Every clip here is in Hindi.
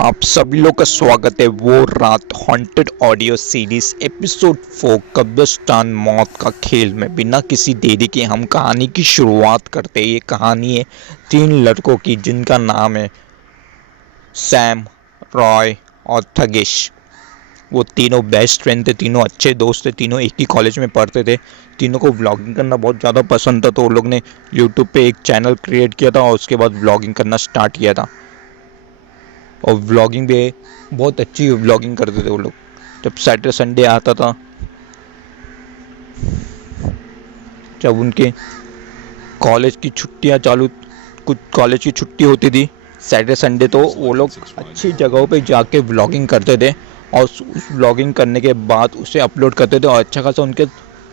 आप सभी लोग का स्वागत है वो रात हॉन्टेड ऑडियो सीरीज एपिसोड 4 कब्रिस्तान मौत का खेल में। बिना किसी देरी के हम कहानी की शुरुआत करते हैं। ये कहानी है 3 लड़कों की जिनका नाम है सैम, रॉय और थगेश। वो तीनों बेस्ट फ्रेंड थे, तीनों अच्छे दोस्त थे, तीनों एक ही कॉलेज में पढ़ते थे। तीनों को व्लॉगिंग करना बहुत ज़्यादा पसंद था, तो वो लोग ने यूट्यूब पे एक चैनल क्रिएट किया था और उसके बाद व्लॉगिंग करना स्टार्ट किया था। और व्लॉगिंग भी बहुत अच्छी व्लॉगिंग करते थे वो लोग। जब सैटरडे संडे आता था, जब उनके कॉलेज की छुट्टियां चालू, कुछ कॉलेज की छुट्टी होती थी सैटरडे संडे, तो वो लोग अच्छी जगहों पे जाके व्लॉगिंग करते थे और उस व्लॉगिंग करने के बाद उसे अपलोड करते थे और अच्छा खासा उनके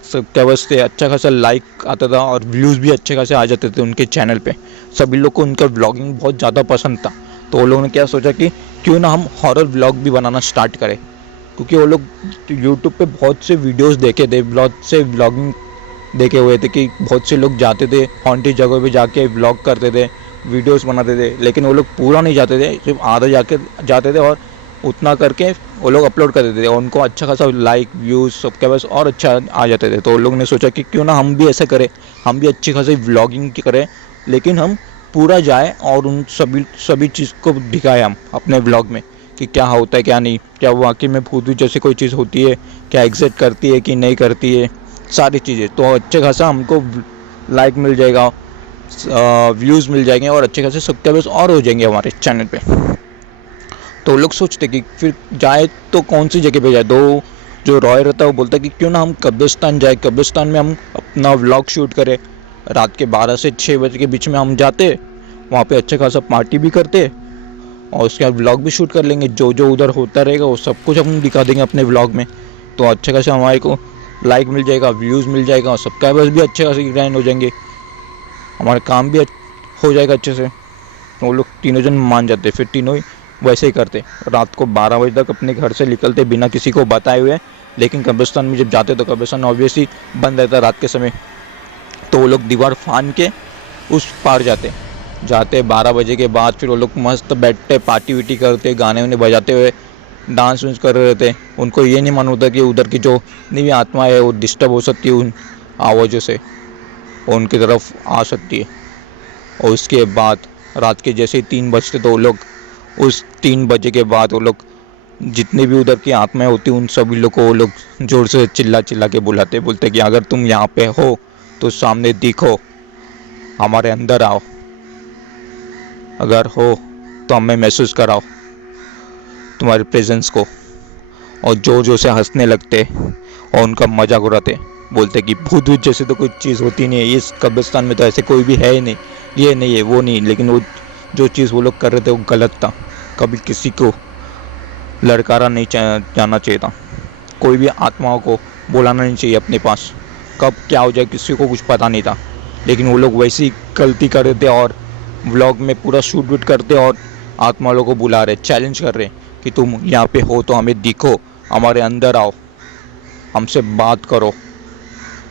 सब्सक्राइबर्स थे, अच्छा खासा लाइक आता था और व्यूज़ भी अच्छे खासे आ जाते थे उनके चैनल पे। सभी लोग को उनका व्लॉगिंग बहुत ज़्यादा पसंद था, तो वो लोगों ने क्या सोचा कि क्यों ना हम हॉरर व्लॉग भी बनाना स्टार्ट करें। क्योंकि वो लोग यूट्यूब पे बहुत से वीडियोस देखे थे, बहुत से व्लॉगिंग देखे हुए थे कि बहुत से लोग जाते थे हॉन्टेड जगह पे जाके व्लॉग करते थे, वीडियोस बनाते थे, लेकिन वो लोग पूरा नहीं जाते थे, सिर्फ आधा जाके जाते थे और उतना करके वो लोग अपलोड करते थे और उनको अच्छा खासा लाइक व्यूज़ सब्सक्राइबर्स और अच्छा आ जाते थे। तो वो लोग ने सोचा कि क्यों ना हम भी ऐसा करें, हम भी अच्छी खासी व्लॉगिंग करें, लेकिन हम पूरा जाए और उन सभी सभी चीज़ को दिखाएं हम अपने व्लॉग में कि क्या होता है क्या नहीं, क्या वाकई में भूत जैसे कोई चीज़ होती है, क्या एग्जिस्ट करती है कि नहीं करती है, सारी चीज़ें। तो अच्छे खासा हमको लाइक मिल जाएगा, व्यूज़ मिल जाएंगे और अच्छे खासे सब्सक्राइबर्स और हो जाएंगे हमारे चैनल पे। तो लोग सोचते कि फिर जाए तो कौन सी जगह पे जाए। दो जो रॉय रहता है वो बोलता है कि क्यों ना हम कब्रिस्तान जाए, कब्रिस्तान में हम अपना व्लॉग शूट करें। रात के 12 से 6 बजे के बीच में हम जाते, वहाँ पे अच्छा खासा पार्टी भी करते और उसके बाद व्लॉग भी शूट कर लेंगे। जो जो उधर होता रहेगा वो सब कुछ हम दिखा देंगे अपने व्लॉग में। तो अच्छे खासा हमारे को लाइक मिल जाएगा, व्यूज़ मिल जाएगा और सब्सक्राइबर्स भी अच्छे खासे ग्राइंड हो जाएंगे, हमारा काम भी हो जाएगा अच्छे से। तो वो लोग तीनों जन मान जाते, फिर तीनों ही वैसे ही करते। रात को 12 बजे तक अपने घर से निकलते बिना किसी को बताए हुए, लेकिन कब्रिस्तान में जब जाते तो कब्रिस्तान ऑब्वियसली बंद रहता रात के समय। तो वो लोग दीवार फान के उस पार जाते 12 बजे के बाद। फिर वो लोग मस्त बैठते, पार्टी वार्टी करते, गाने वाने बजाते हुए डांस वांस कर रहे थे। उनको ये नहीं मालूम होता कि उधर की जो नीवी आत्मा है वो डिस्टर्ब हो सकती है उन आवाज़ों से, उनकी तरफ आ सकती है। और उसके बाद रात के जैसे ही 3 बजते तो वो लोग उस 3 बजे के बाद वो लोग जितने भी उधर की आत्माएं होती उन सभी लोग को वो लोग ज़ोर से चिल्ला चिल्ला के बुलाते, बोलते कि अगर तुम यहाँ पे हो तो सामने दिखो, हमारे अंदर आओ, अगर हो तो हमें महसूस कराओ तुम्हारे प्रेजेंस को। और जोर जोर से हंसने लगते और उनका मजाक उड़ाते, बोलते कि भूत वूत जैसे तो कोई चीज़ होती नहीं है, इस कब्रिस्तान में तो ऐसे कोई भी है ही नहीं, ये नहीं है वो नहीं। लेकिन वो जो चीज़ वो लोग कर रहे थे वो गलत था। कभी किसी को लड़कारा नहीं जाना चाहिए था, कोई भी आत्माओं को बुलाना नहीं चाहिए अपने पास, कब क्या हो जाए किसी को कुछ पता नहीं था। लेकिन वो लोग वैसी गलती कर रहे थे और व्लॉग में पूरा शूट वूट करते और आत्मा लोगों को बुला रहे, चैलेंज कर रहे कि तुम यहाँ पे हो तो हमें दिखो, हमारे अंदर आओ, हमसे बात करो,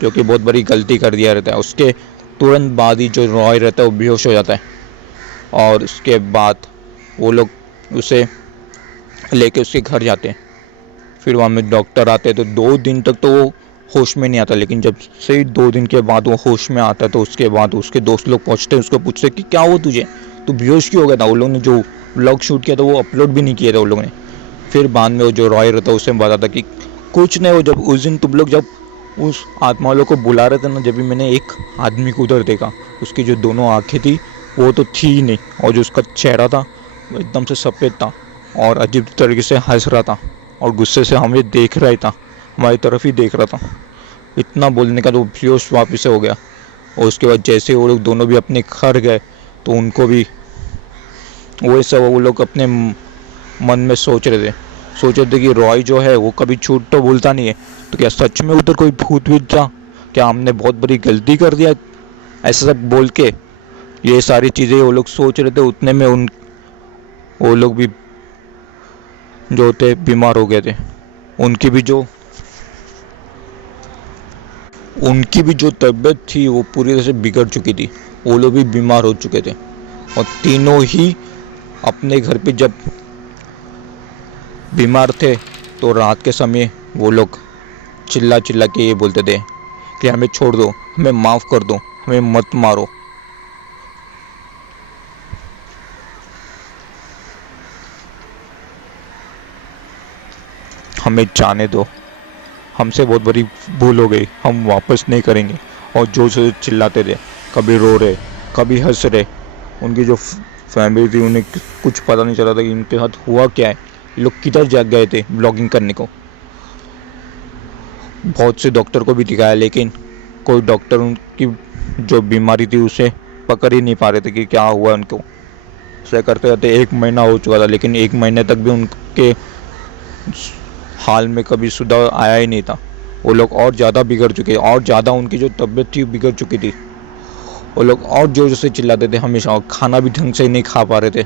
जो कि बहुत बड़ी गलती कर दिया रहता है। उसके तुरंत बाद ही जो रॉय रहता है वो बेहोश हो जाता है और उसके बाद वो लोग उसे लेके उसके घर जाते हैं। फिर वहाँ में डॉक्टर आते हैं, तो 2 दिन तक तो वो होश में नहीं आता, लेकिन जब से 2 दिन के बाद वो होश में आता है तो उसके बाद उसके दोस्त लोग पहुँचते हैं, उसको पूछते कि क्या हुआ तुझे, तो बेहोश क्यों हो गया था। वो लोग ने जो व्लॉग शूट किया था वो अपलोड भी नहीं किया था वो लोगों ने। फिर बाद में वो जो रॉय रहता है उसे बताता कि कुछ नहीं, वो जब उस दिन तुम लोग जब उस आत्मा वालों को बुला रहे थे ना, जब भी मैंने एक आदमी को उधर देखा, उसकी जो दोनों आंखें थी वो तो थी ही नहीं, और जो उसका चेहरा था वो एकदम से सफ़ेद था और अजीब तरीके से हंस रहा था और गुस्से से हमें देख रहा था, हमारी तरफ ही देख रहा था। इतना बोलने का तो बेहोश वापस से हो गया। और उसके बाद जैसे वो लोग दोनों भी अपने घर गए तो उनको भी वही सब वो लोग अपने मन में सोच रहे थे कि रॉय जो है वो कभी झूठ तो बोलता नहीं है, तो क्या सच में उधर कोई भूत वूत था, क्या हमने बहुत बड़ी गलती कर दिया, ऐसा सब बोल के ये सारी चीज़ें वो लोग सोच रहे थे। उतने में वो लोग भी जो थे बीमार हो गए थे, उनकी भी जो तबीयत थी वो पूरी तरह से बिगड़ चुकी थी, वो लोग भी बीमार हो चुके थे। और तीनों ही अपने घर पे जब बीमार थे तो रात के समय वो लोग चिल्ला चिल्ला के ये बोलते थे कि हमें छोड़ दो, हमें माफ़ कर दो, हमें मत मारो। हमें जाने दो, हमसे बहुत बड़ी भूल हो गई, हम वापस नहीं करेंगे। और जो से चिल्लाते थे, कभी रो रहे, कभी हंस रहे। उनकी जो फैमिली थी उन्हें कुछ पता नहीं चला था कि इनके साथ हुआ क्या है। ये लोग किधर जा गए थे ब्लॉगिंग करने को। बहुत से डॉक्टर को भी दिखाया लेकिन कोई डॉक्टर उनकी जो बीमारी थी उसे पकड़ ही नहीं पा रहे थे कि क्या हुआ उनको। ऐसा करते करते 1 महीना हो चुका था लेकिन 1 महीने तक भी उनके हाल में कभी सुधार आया ही नहीं था। वो लोग और ज़्यादा बिगड़ चुके, और ज़्यादा उनकी जो तबीयत थी बिगड़ चुकी थी। वो लोग और जोर से चिल्लाते थे हमेशा, और खाना भी ढंग से नहीं खा पा रहे थे।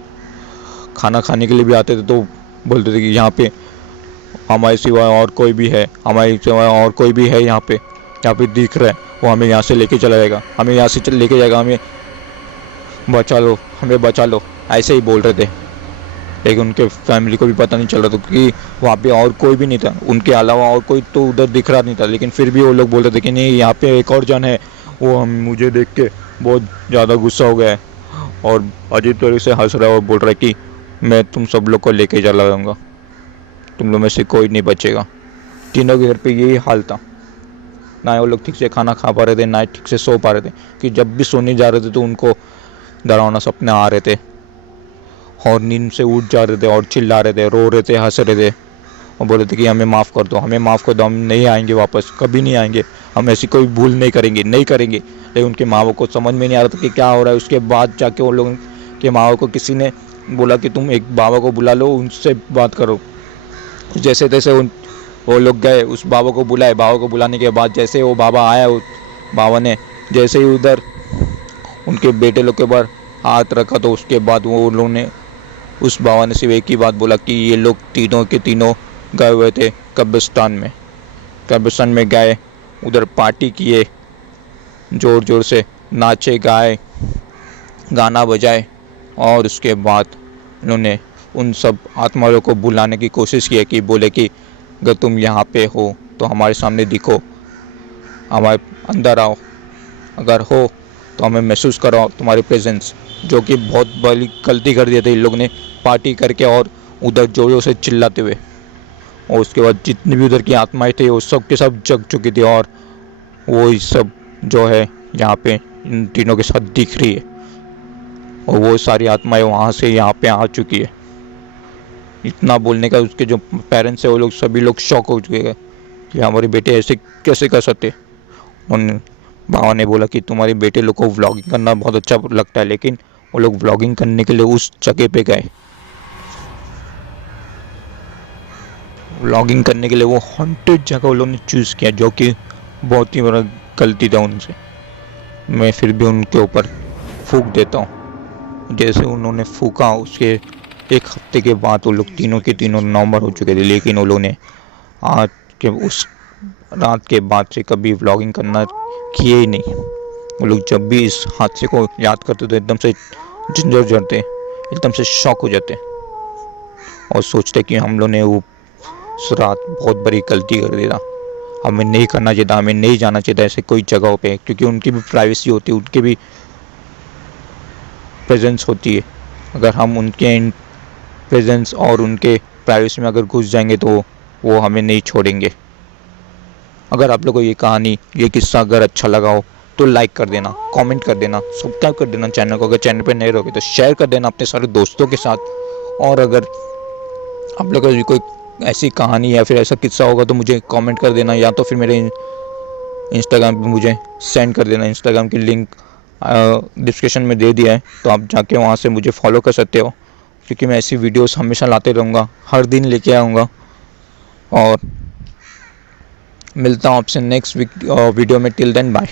खाना खाने के लिए भी आते थे तो बोलते थे कि यहाँ पे हमारे सिवाय और कोई भी है, हमारे सिवाय और कोई भी है यहाँ पे दिख रहा है, वो हमें यहाँ से लेके चला जाएगा, हमें यहाँ से लेके जाएगा, हमें बचा लो, हमें बचा लो, ऐसे ही बोल रहे थे। लेकिन उनके फैमिली को भी पता नहीं चल रहा था क्योंकि वहाँ पे और कोई भी नहीं था, उनके अलावा और कोई तो उधर दिख रहा नहीं था। लेकिन फिर भी वो लोग बोल रहे थे कि नहीं, यहाँ पे एक और जन है, वो मुझे देख के बहुत ज़्यादा गुस्सा हो गया है और अजीब तरह से हंस रहा है और बोल रहा है कि मैं तुम सब लोग को लेके चला जाऊँगा, तुम लोग में से कोई नहीं बचेगा। तीनों के घर पे यही हाल था, ना वो लोग ठीक से खाना खा पा रहे थे, ना ठीक से सो पा रहे थे कि जब भी सोने जा रहे थे तो उनको डरावना सपने आ रहे थे और नींद से उठ जा रहे थे और चिल्ला रहे थे, रो रहे थे, हंस रहे थे और बोल रहे थे कि हमें माफ़ कर दो, हमें माफ़ कर दो, हम नहीं आएंगे वापस, कभी नहीं आएंगे, हम ऐसी कोई भूल नहीं करेंगे, नहीं करेंगे। लेकिन उनके माँ बाप को समझ में नहीं आ रहा था कि क्या हो रहा है। उसके बाद जाके वो लोग के माँ बाप को किसी ने बोला कि तुम एक बाबा को बुला लो, उनसे बात करो। जैसे तैसे वो लोग गए, उस बाबा को बुलाए। बाबा को बुलाने के बाद जैसे वो बाबा आया, उस बाबा ने जैसे ही उधर उनके बेटे लोग के ऊपर हाथ रखा तो उसके बाद वो लोग ने, उस बाबा ने सिर्फ एक ही बात बोला कि ये लोग तीनों के तीनों गए हुए थे कब्रिस्तान में गए, उधर पार्टी किए, ज़ोर ज़ोर से नाचे गाए, गाना बजाए और उसके बाद उन्होंने उन सब आत्माओं को बुलाने की कोशिश की कि बोले कि अगर तुम यहाँ पे हो तो हमारे सामने दिखो, हमारे अंदर आओ, अगर हो तो हमें महसूस कराओ तुम्हारी प्रेजेंस। जो कि बहुत बड़ी गलती कर दिया था इन लोग ने पार्टी करके और उधर जोरों से चिल्लाते हुए। और उसके बाद जितनी भी उधर की आत्माएं थी वो सब के सब जग चुकी थी और वो सब जो है यहाँ पे इन तीनों के साथ दिख रही है और वो सारी आत्माएं वहाँ से यहाँ पे आ चुकी है। इतना बोलने का उसके जो पेरेंट्स है वो लोग सभी लोग शॉक हो चुके हैं कि हमारे बेटे ऐसे कैसे कर सकते। उन बाबा ने बोला कि तुम्हारे बेटे लोग को व्लॉगिंग करना बहुत अच्छा लगता है, लेकिन वो लोग व्लॉगिंग करने के लिए उस जगह पे गए, व्लॉगिंग करने के लिए वो हॉन्टेड जगह वो लोग ने चूज़ किया, जो कि बहुत ही बड़ा गलती था उनसे। मैं फिर भी उनके ऊपर फूंक देता हूँ। जैसे उन्होंने फूका उसके 1 हफ्ते के बाद वो लोग तीनों के तीनों नॉर्मल हो चुके थे। लेकिन वो लोग ने आज के उस रात के बाद से कभी व्लॉगिंग करना किए ही नहीं। वो लोग जब भी इस हादसे को याद करते तो एकदम से झंझर जाते, एकदम से शॉक हो जाते और सोचते कि हम लोग ने वो उस रात बहुत बड़ी गलती कर दिया, हमें नहीं करना चाहिए था, हमें नहीं जाना चाहिए था ऐसे कोई जगहों पे, क्योंकि उनकी भी प्राइवेसी होती है, उनकी भी प्रेजेंस होती है। अगर हम उनके प्रेजेंस और उनके प्राइवेसी में अगर घुस जाएंगे तो वो हमें नहीं छोड़ेंगे। अगर आप लोगों को ये कहानी, ये किस्सा अगर अच्छा लगा हो तो लाइक कर देना, कमेंट कर देना, सब्सक्राइब कर देना चैनल को। अगर चैनल पे नए रहोगे तो शेयर कर देना अपने सारे दोस्तों के साथ। और अगर आप लोगों को कोई ऐसी कहानी या फिर ऐसा किस्सा होगा तो मुझे कमेंट कर देना, या तो फिर मेरे इंस्टाग्राम पे मुझे सेंड कर देना। इंस्टाग्राम की लिंक डिस्क्रिप्शन में दे दिया है, तो आप जाके वहाँ से मुझे फॉलो कर सकते हो, क्योंकि मैं ऐसी वीडियोस हमेशा लाते रहूँगा, हर दिन लेके आऊँगा। और मिलता हूँ आपसे नेक्स्ट वीडियो में। Till then bye.